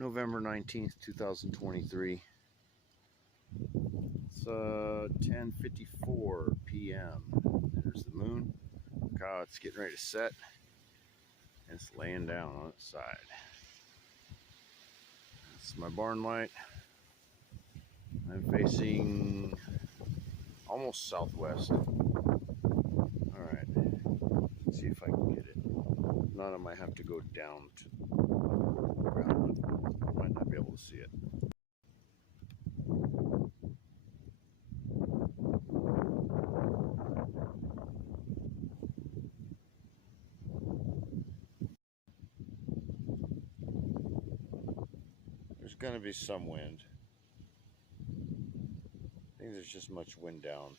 November 19th, 2023. It's 10:54 p.m. There's the moon. Look how it's getting ready to set. And it's laying down on its side. This is my barn light. I'm facing almost southwest. Alright, let's see if I can get it. If not, I might have to go down to the ground. I might not be able to see it. There's going to be some wind. I think there's just much wind down.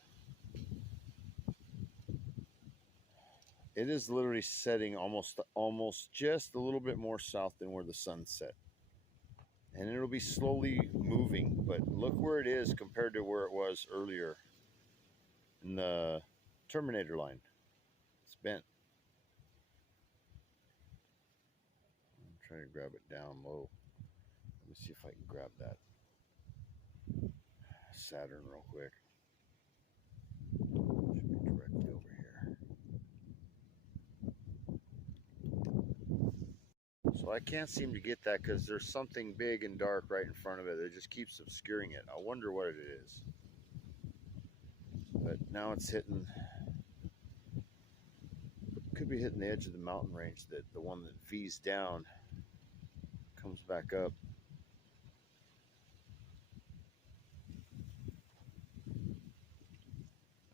It is literally setting almost just a little bit more south than where the sun set. And it'll be slowly moving, but look where it is compared to where it was earlier in the Terminator line. It's bent. I'm trying to grab it down low. Let me see if I can grab that Saturn real quick. Should be directly over here. So I can't seem to get that because there's something big and dark right in front of it that just keeps obscuring it. I wonder what it is. But now it's hitting, could be hitting the edge of the mountain range, that the one that V's down comes back up.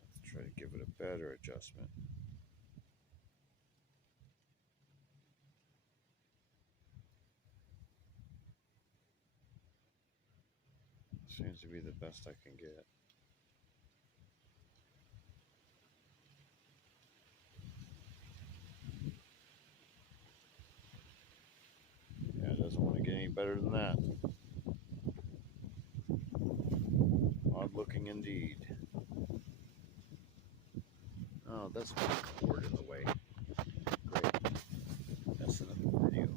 Let's try to give it a better adjustment. Seems to be the best I can get. Yeah, it doesn't want to get any better than that. Odd looking indeed. Oh, that's one cord in the way. Great. That's another video.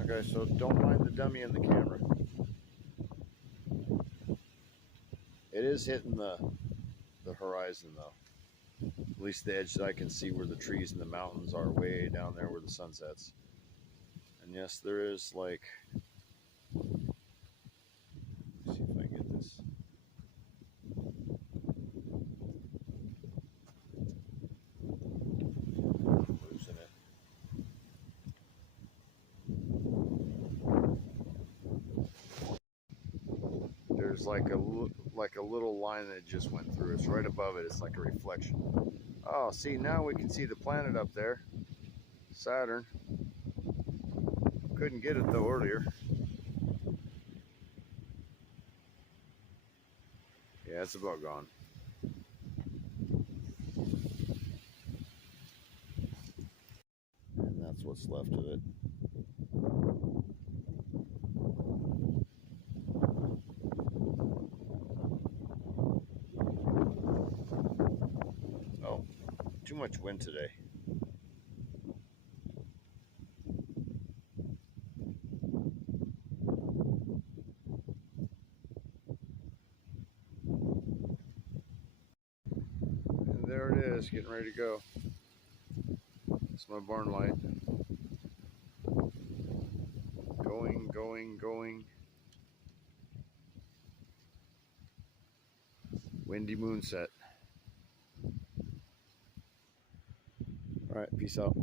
Okay, so don't mind the dummy in the camera. It is hitting the horizon though. At least the edge that I can see where the trees and the mountains are, way down there where the sun sets. And yes, there is like, let's see if I can get this. I'm losing it. There's like a little line that just went through. It's right above it. It's like a reflection. Oh, see, now we can see the planet up there, Saturn. Couldn't get it though earlier. Yeah, it's about gone. And that's what's left of it. Oh, too much wind today. And there it is, getting ready to go. It's my barn light. Going, going, going. Windy moonset. All right, peace out.